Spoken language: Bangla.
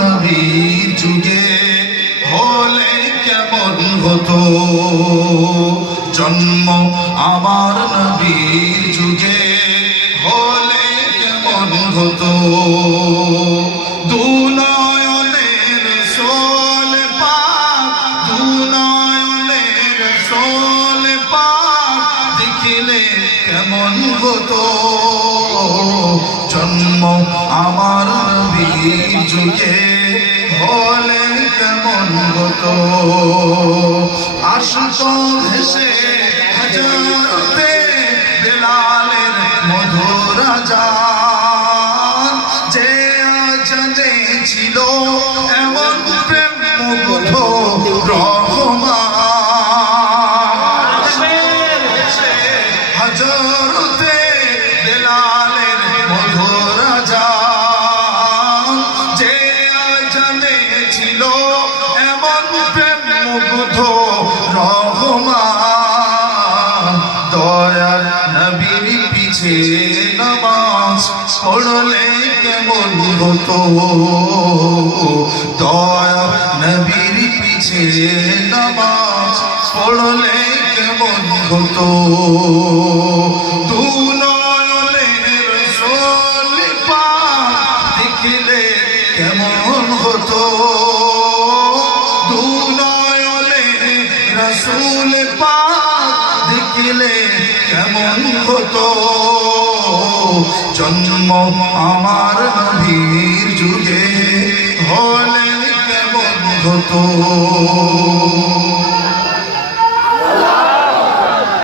নবীর যুগে হলে কেমন হতো, জন্ম আমার নবীর যুগে হলে কেমন হতো। দুনয়নের সোল পাক, দুনয়নের সোল পাক দেখিলে কেমন হতো, জন্ম আমার নবীর যুগে হলে কেমন হতো। আসতো ভেসে হযরতে বেলালের মধুর আযান, যে আজানে ছিল এমন প্রেম মুগ্ধ রহমান। হযরতে বেলালের মধুর আযান, যে আজানে ছিল এমন প্রেম মুগ্ধ রহমান। দয়ার নবীর পিছে নামাজ পড়লে কেমন হতো, দয়ার নবীর পিছে নামাজ পড়লে কেমন হতো। দুনয়নের সোল পাক দেখিলে কেমন হতো, দুনয়নের রাসূল পাক দেখিলে কেমন হতো, জন্ম আমার নবীর যুগে হলে কেমন হতো।